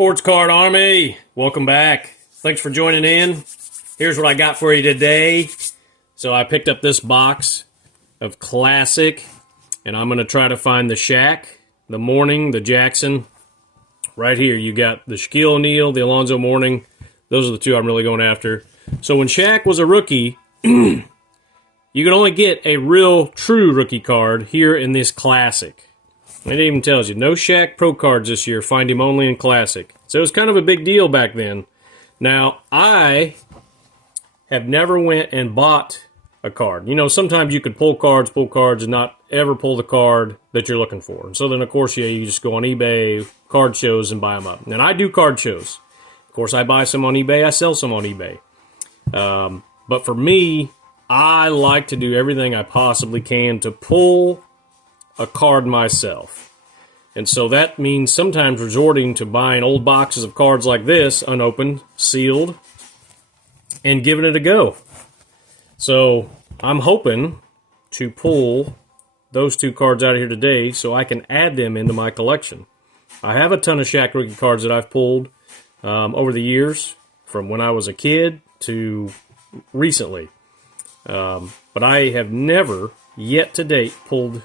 Sports Card Army, welcome back. Thanks for joining in. Here's what I got for you today. So I picked up this box of Classic, and I'm going to try to find the Shaq, the Mourning, the Jackson. Right here, you got the Shaquille O'Neal, the Alonzo Mourning. Those are the two I'm really going after. So when Shaq was a rookie, you could only get a real, true rookie card here in this Classic. It even tells you, no Shaq Pro cards this year. Find him only in Classic. So it was kind of a big deal back then. Now, I have never went and bought a card. You know, sometimes you could pull cards, and not ever pull the card that you're looking for. And so then, of course, you just go on eBay, card shows, and buy them up. And I do card shows. Of course, I buy some on eBay. I sell some on eBay. But for me, I like to do everything I possibly can to pull a card myself. And so that means sometimes resorting to buying old boxes of cards like this, unopened, sealed, and giving it a go. So I'm hoping to pull those two cards out of here today so I can add them into my collection. I have a ton of Shaq rookie cards that I've pulled over the years, from when I was a kid to recently. But I have never yet to date pulled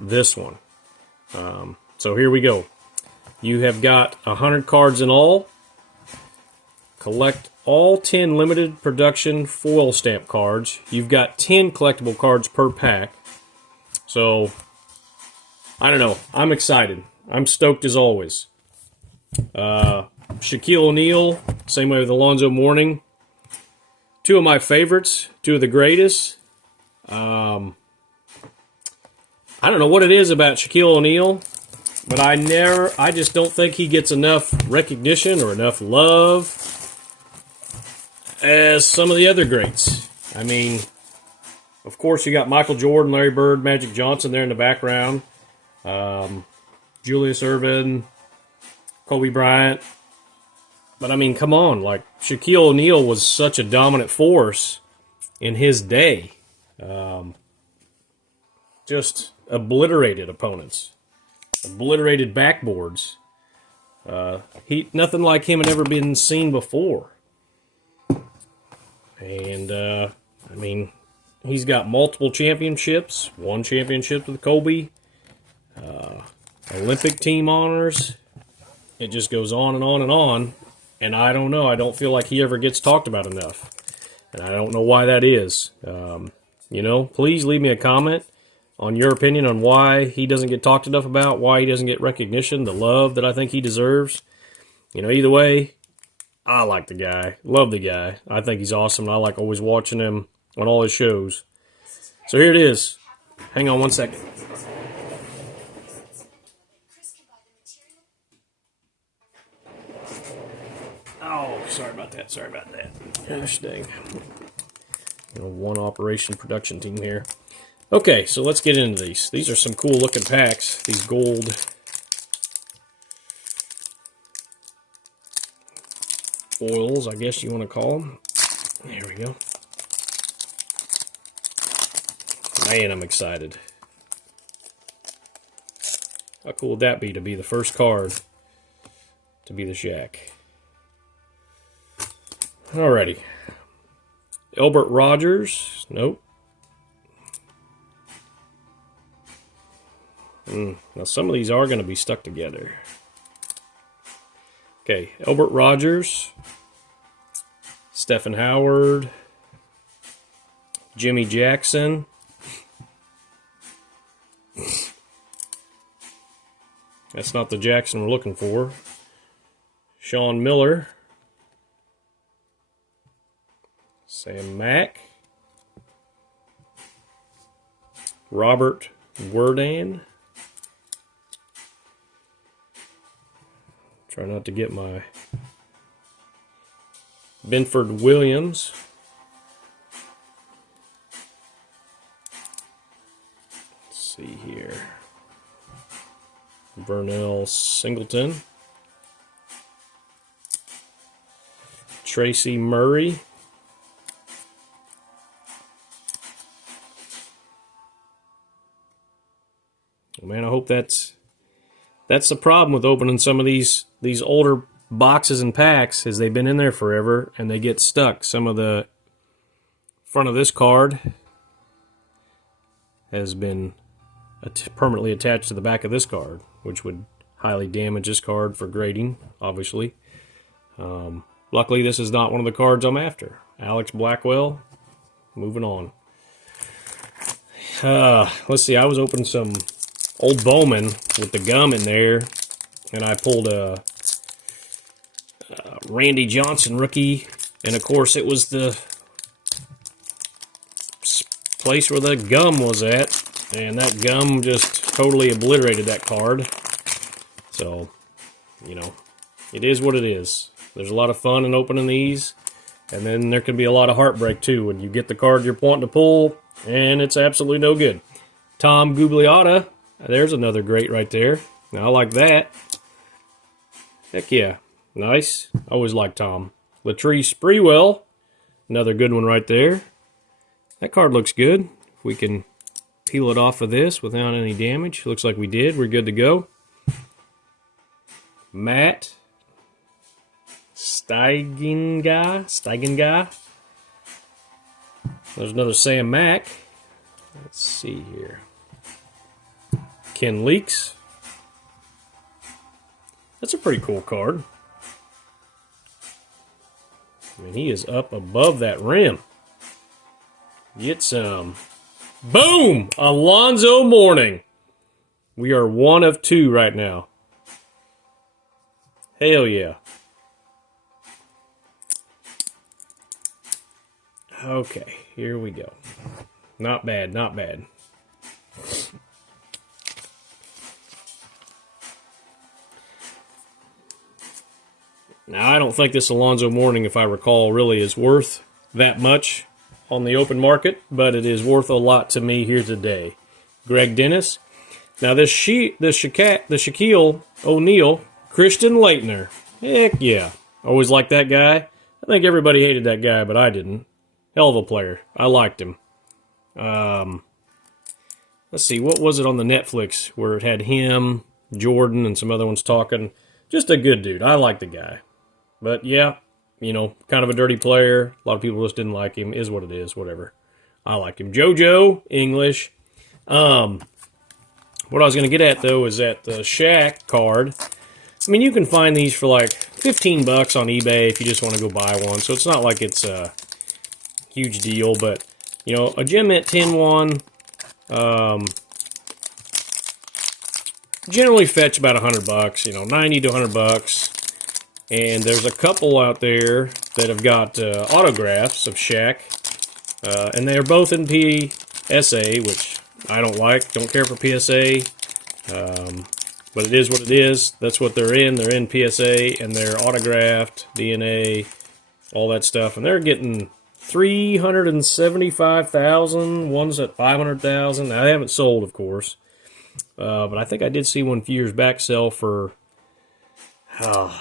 this one. So here we go. You have got 100 cards in all. Collect all 10 limited production foil stamp cards. You've got 10 collectible cards per pack. So, I don't know. I'm excited. I'm stoked as always. Shaquille O'Neal, same way with Alonzo Mourning. Two of my favorites, two of the greatest. I don't know what it is about Shaquille O'Neal, but I just don't think he gets enough recognition or enough love as some of the other greats. I mean, of course, you got Michael Jordan, Larry Bird, Magic Johnson there in the background, Julius Erving, Kobe Bryant. But I mean, come on, like Shaquille O'Neal was such a dominant force in his day. Just obliterated opponents, obliterated backboards. Nothing like him had ever been seen before. And I mean, he's got multiple championships, one championship with Kobe, Olympic team honors. It just goes on and on and on. And I don't know. I don't feel like he ever gets talked about enough. And I don't know why that is. You know, please leave me a comment on your opinion on why he doesn't get talked enough about, why he doesn't get recognition, the love that I think he deserves. You know, either way, I like the guy. Love the guy. I think he's awesome, and I like always watching him on all his shows. So here it is. Hang on one second. Oh, sorry about that. Gosh dang. You know, one operation production team here. Okay, so let's get into these. These are some cool looking packs. These gold foils, I guess you want to call them. There we go. Man, I'm excited. How cool would that be to be the first card to be the Shaq? Alrighty. Elbert Rogers. Nope. Now some of these are going to be stuck together. Okay, Elbert Rogers, Stephen Howard, Jimmy Jackson, that's not the Jackson we're looking for, Sean Miller, Sam Mack, Robert Wordan. Try not to get my Benford Williams. Let's see here. Vernell Singleton. Tracy Murray. Man, I hope that's the problem with opening some of these older boxes and packs is they've been in there forever and they get stuck. Some of the front of this card has been permanently attached to the back of this card, which would highly damage this card for grading, obviously. Luckily, this is not one of the cards I'm after. Alex Blackwell, moving on. Let's see, I was opening some old Bowman with the gum in there, and I pulled a Randy Johnson rookie, and of course it was the place where the gum was at, and that gum just totally obliterated that card. So, you know, it is what it is. There's a lot of fun in opening these, and then there can be a lot of heartbreak too when you get the card you're wanting to pull and it's absolutely no good. Tom Gugliotta, there's another great right there. Now, I like that. Heck yeah, nice. Always like Tom. Latrese Sprewell, another good one right there. That card looks good. If we can peel it off of this without any damage, looks like we did. We're good to go. Matt Steigenga. There's another Sam Mack. Let's see here. Ken Leaks. That's a pretty cool card. I mean, he is up above that rim. Get some. Boom! Alonzo Mourning. We are 1 of 2 right now. Hell yeah. Okay, here we go. Not bad, not bad. Now, I don't think this Alonzo Mourning, if I recall, really is worth that much on the open market, but it is worth a lot to me here today. Greg Dennis. Now, this Shaquille O'Neal, Christian Laettner. Heck yeah. Always liked that guy. I think everybody hated that guy, but I didn't. Hell of a player. I liked him. Let's see, what was it on the Netflix where it had him, Jordan, and some other ones talking? Just a good dude. I like the guy. But yeah, you know, kind of a dirty player. A lot of people just didn't like him. Is what it is. Whatever. I like him. JoJo English. What I was going to get at, though, is that the Shaq card. I mean, you can find these for like $15 on eBay if you just want to go buy one. So it's not like it's a huge deal. But, you know, a Gem Mint 10-1 generally fetch about $100, you know, 90 to $100. And there's a couple out there that have got autographs of Shaq. And they're both in PSA, which I don't like. Don't care for PSA. But it is what it is. That's what they're in. They're in PSA, and they're autographed, DNA, all that stuff. And they're getting $375,000. One's at $500,000. Now, they haven't sold, of course. But I think I did see one a few years back sell for, I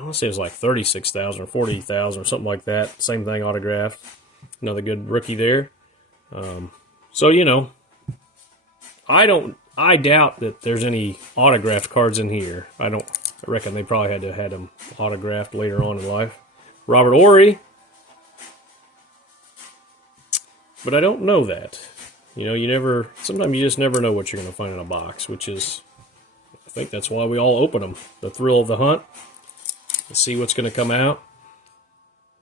want to say it was like $36,000 or $40,000 or something like that. Same thing, autographed. Another good rookie there. So, you know, I doubt that there's any autographed cards in here. I reckon they probably had to have had them autographed later on in life. Robert Horry. But I don't know that. You know, sometimes you just never know what you're going to find in a box, which is, I think that's why we all open them. The thrill of the hunt. To see what's going to come out.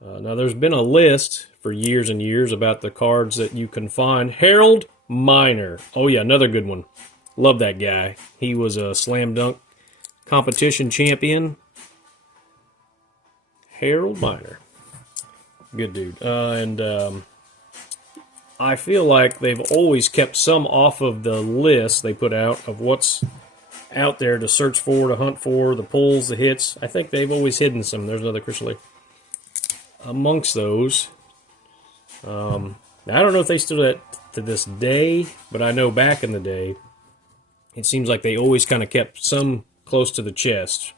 Now, there's been a list for years and years about the cards that you can find. Harold Miner. Oh, yeah, another good one. Love that guy. He was a slam dunk competition champion. Harold Miner. Good dude. I feel like they've always kept some off of the list they put out of what's out there to search for, to hunt for, the pulls, the hits. I think they've always hidden some. There's another Christian Lee. Amongst those, I don't know if they still do that to this day, but I know back in the day, it seems like they always kind of kept some close to the chest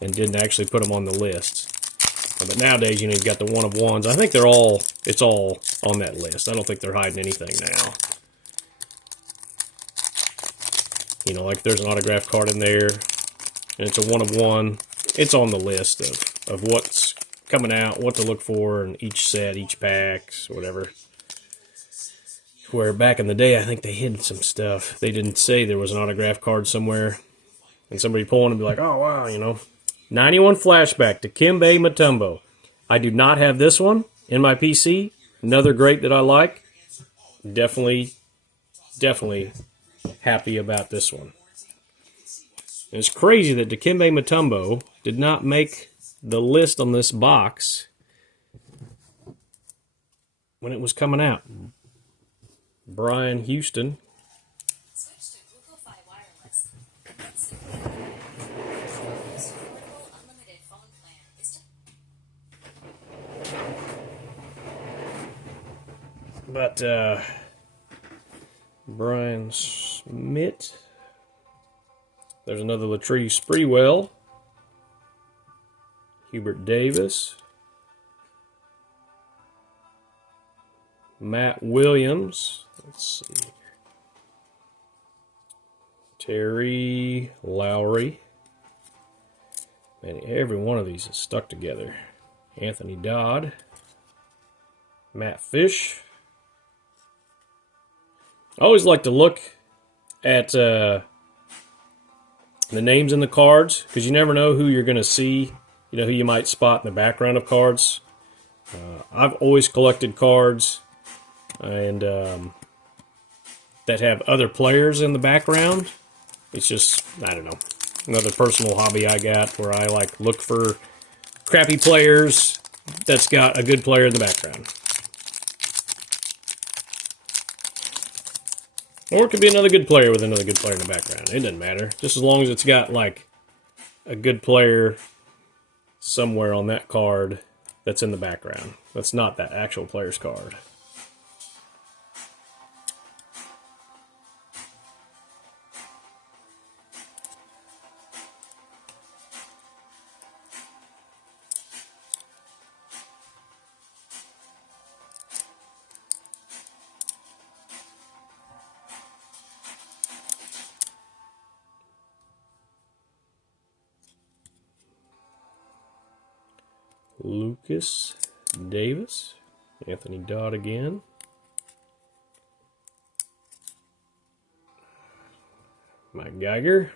and didn't actually put them on the list. But nowadays, you know, you've got the one-of-ones. I think it's all on that list. I don't think they're hiding anything now. You know, like there's an autograph card in there, and it's a one-of-one. it's on the list of what's coming out, what to look for in each set, each pack, whatever. Where back in the day, I think they hid some stuff. They didn't say there was an autograph card somewhere, and somebody pulling and be like, oh, wow, you know. 91 flashback to Dikembe Mutombo. I do not have this one in my PC. Another great that I like. Definitely happy about this one. And it's crazy that Dikembe Mutombo did not make the list on this box when it was coming out. Brian Houston. But Brian Smith. There's another Latrell Sprewell. Hubert Davis. Matt Williams. Let's see. Terry Lowry. Man, every one of these is stuck together. Anthony Dodd. Matt Fish. I always like to look at the names in the cards, because you never know who you're going to see, you know, who you might spot in the background of cards. I've always collected cards and that have other players in the background. It's just, I don't know, another personal hobby I got where I like look for crappy players that's got a good player in the background. Or it could be another good player with another good player in the background. It doesn't matter. Just as long as it's got, like, a good player somewhere on that card that's in the background. That's not that actual player's card. Lucas Davis, Anthony Dodd again. Mike Geiger.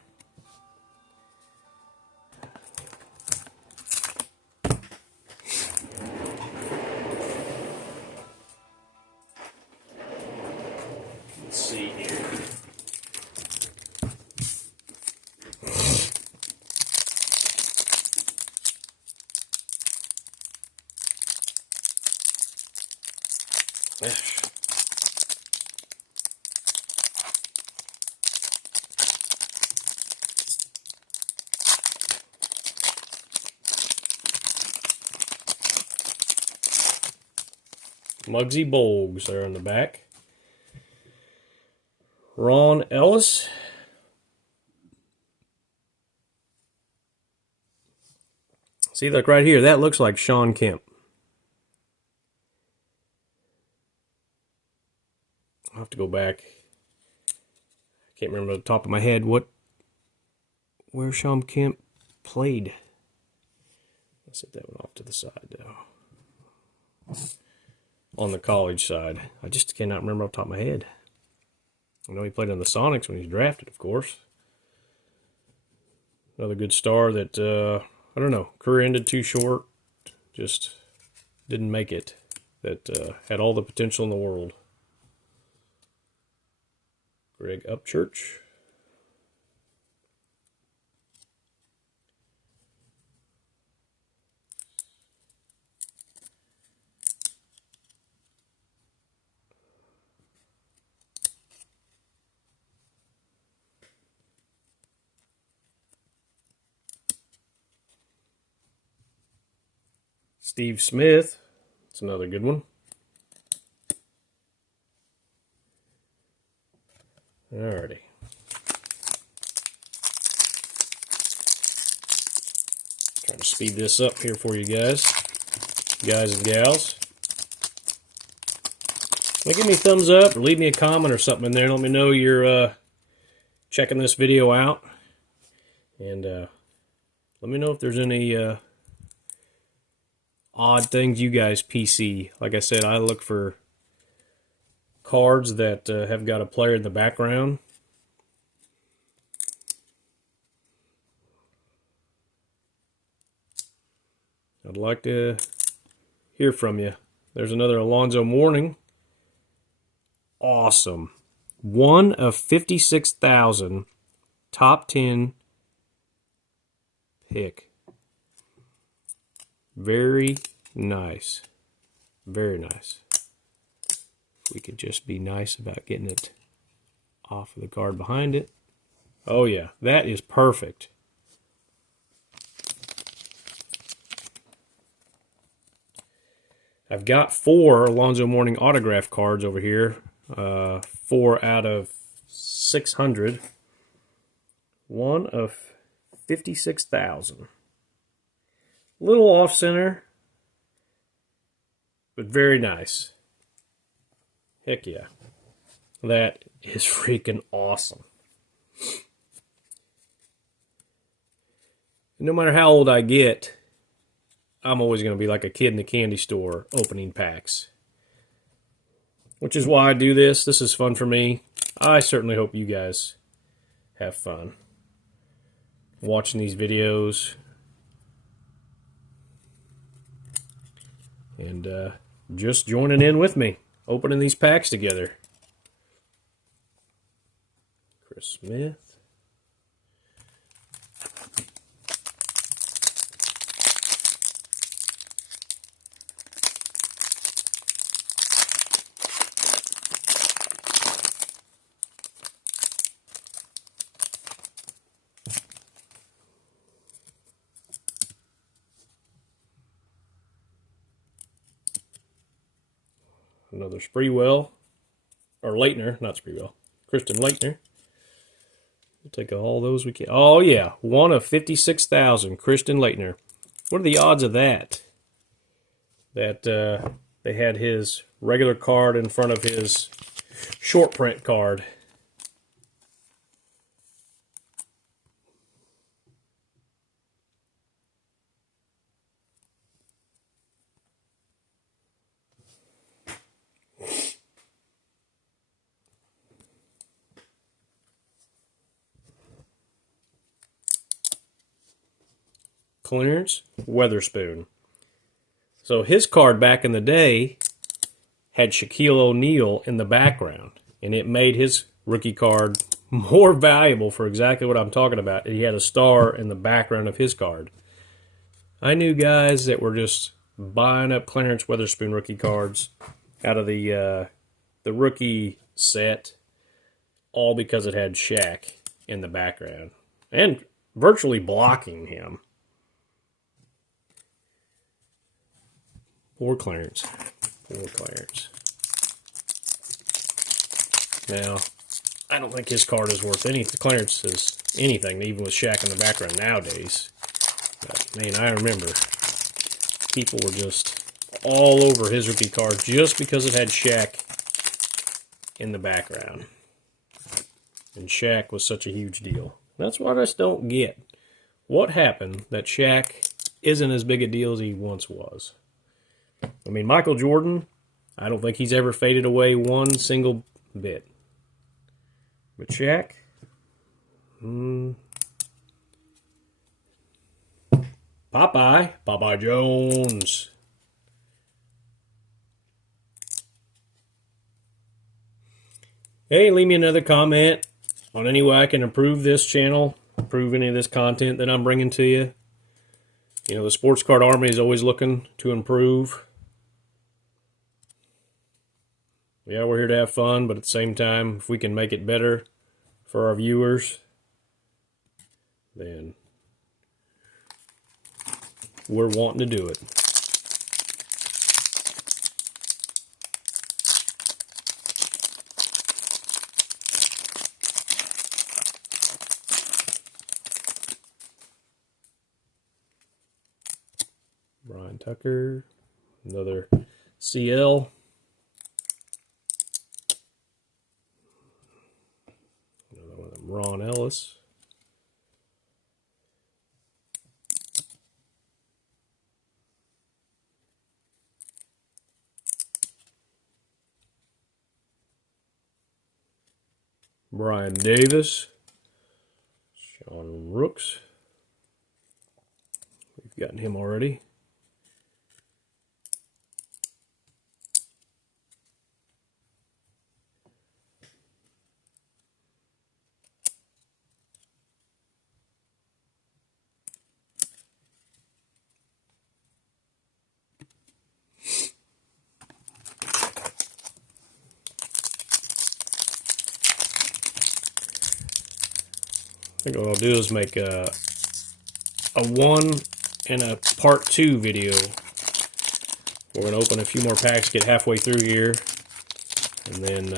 Let's see here. Muggsy Bogues there in the back. Ron Ellis. See, look right here. That looks like Shawn Kemp. I'll have to go back. I can't remember off the top of my head where Shawn Kemp played. Let's set that one off to the side, though. On the college side. I just cannot remember off the top of my head. I know he played on the Sonics when he was drafted, of course. Another good star that, I don't know, career ended too short. Just didn't make it. That had all the potential in the world. Greg Upchurch. Steve Smith. That's another good one. Alrighty. Trying to speed this up here for you guys and gals. Well, give me a thumbs up or leave me a comment or something in there. Let me know you're checking this video out. And Let me know if there's any odd things you guys PC. Like I said, I look for cards that have got a player in the background. I'd like to hear from you. There's another Alonzo Mourning. Awesome. 1 of 56,000. Top 10 pick. Very nice. Very nice. If we could just be nice about getting it off of the card behind it. Oh yeah, that is perfect. I've got 4 Alonzo Mourning autograph cards over here. 4 out of 600. 1 of 56,000. Little off center, but very nice. Heck yeah. That is freaking awesome. No matter how old I get, I'm always going to be like a kid in the candy store opening packs. Which is why I do this. This is fun for me. I certainly hope you guys have fun watching these videos. And just joining in with me, opening these packs together. Chris Smith. Another Spreewell, or Leitner, not Spreewell, Kristen Leitner. We'll take all those we can. Oh yeah, 1 of 56,000, Kristen Leitner. What are the odds of that? That they had his regular card in front of his short print card. Clearance, Weatherspoon. So his card back in the day had Shaquille O'Neal in the background, and it made his rookie card more valuable for exactly what I'm talking about. He had a star in the background of his card. I knew guys that were just buying up Clarence Weatherspoon rookie cards out of the rookie set, all because it had Shaq in the background and virtually blocking him. Poor Clarence. Poor Clarence. Now, I don't think his card is worth anything. Clarence is anything, even with Shaq in the background nowadays. But, man, I remember people were just all over his rookie card just because it had Shaq in the background. And Shaq was such a huge deal. That's what I just don't get. What happened that Shaq isn't as big a deal as he once was? I mean, Michael Jordan, I don't think he's ever faded away one single bit. But Shaq, Popeye Jones. Hey, leave me another comment on any way I can improve this channel, improve any of this content that I'm bringing to you. You know, the Sports Card Army is always looking to improve. Yeah, we're here to have fun, but at the same time, if we can make it better for our viewers, then we're wanting to do it. Brian Tucker, another CL. Another one of them, Ron Ellis. Brian Davis, Sean Rooks. We've gotten him already. I think what I'll do is make a 1 and a part 2 video. We're going to open a few more packs, get halfway through here, and then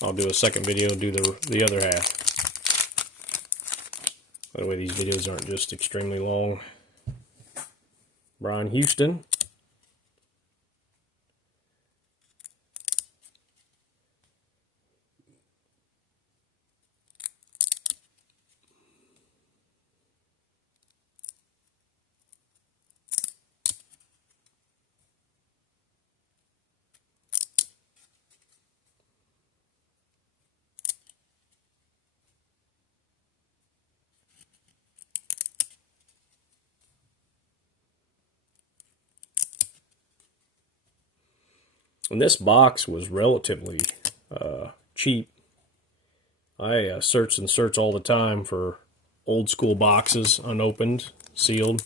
I'll do a second video and do the other half. That way these videos aren't just extremely long. Brian Houston. And this box was relatively cheap. I search and search all the time for old school boxes, unopened, sealed.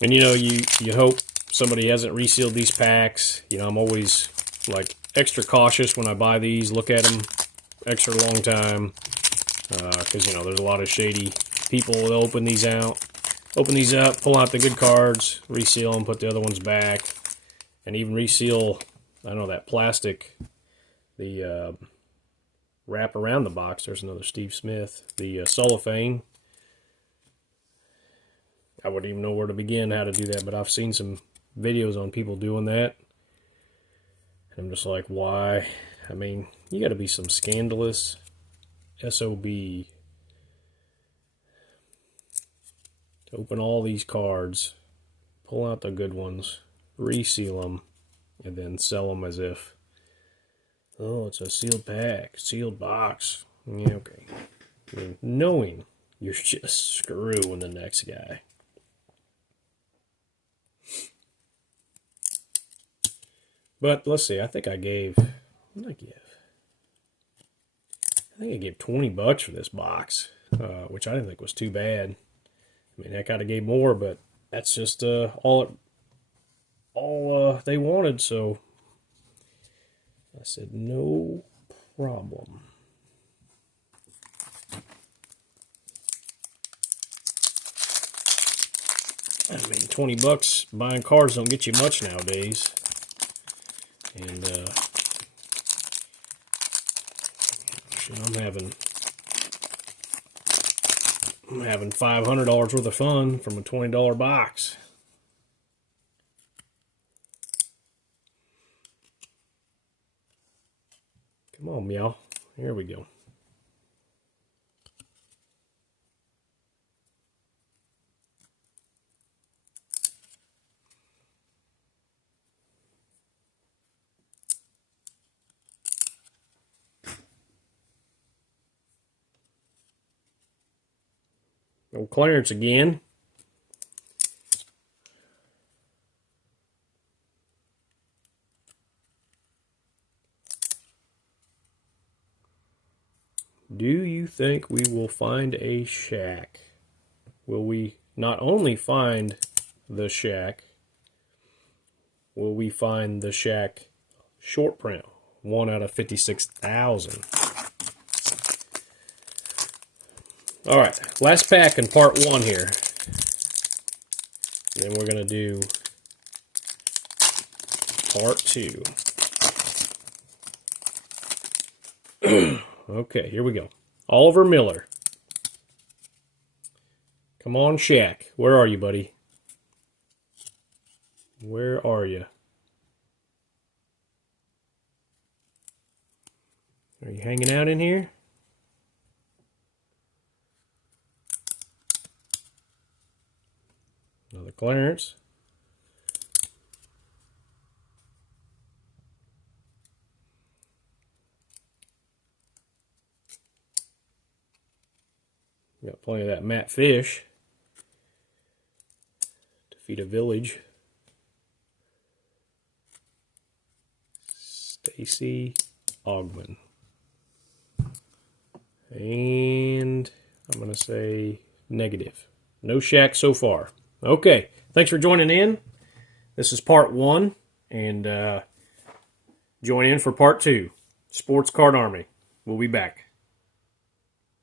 And you know, you hope somebody hasn't resealed these packs. You know, I'm always like extra cautious when I buy these, look at them extra long time. Because, you know, there's a lot of shady people that open these up, pull out the good cards, reseal them, put the other ones back. And even reseal, I don't know, that plastic, the wrap around the box. There's another Steve Smith. The cellophane. I wouldn't even know where to begin, how to do that, but I've seen some videos on people doing that. And I'm just like, why? I mean, you got to be some scandalous SOB to open all these cards, pull out the good ones, reseal them, and then sell them as if, oh, it's a sealed pack, sealed box. Yeah, okay. I mean, knowing you're just screwing the next guy. But let's see, I think I gave, what did I give? I think I gave $20 for this box, which I didn't think was too bad. I mean, heck, I'd have gave more, but that's just all they wanted, so I said, no problem. I mean, $20 buying cards don't get you much nowadays. And I'm having $500 worth of fun from a $20 box. Come on, meow. Here we go. No clearance again. Do you think we will find a Shaq? Will we not only find the Shaq, will we find the Shaq short print? 1 out of 56,000. All right, last pack in part 1 here. Then we're going to do part 2. Okay, here we go. Oliver Miller. Come on, Shaq. Where are you, buddy? Where are you? Are you hanging out in here? Another clearance. Got plenty of that Matt Fish. Defeat a Village. Stacy Ogman. And I'm going to say negative. No Shaq so far. Okay, thanks for joining in. This is part 1, and join in for part 2. Sports Card Army. We'll be back.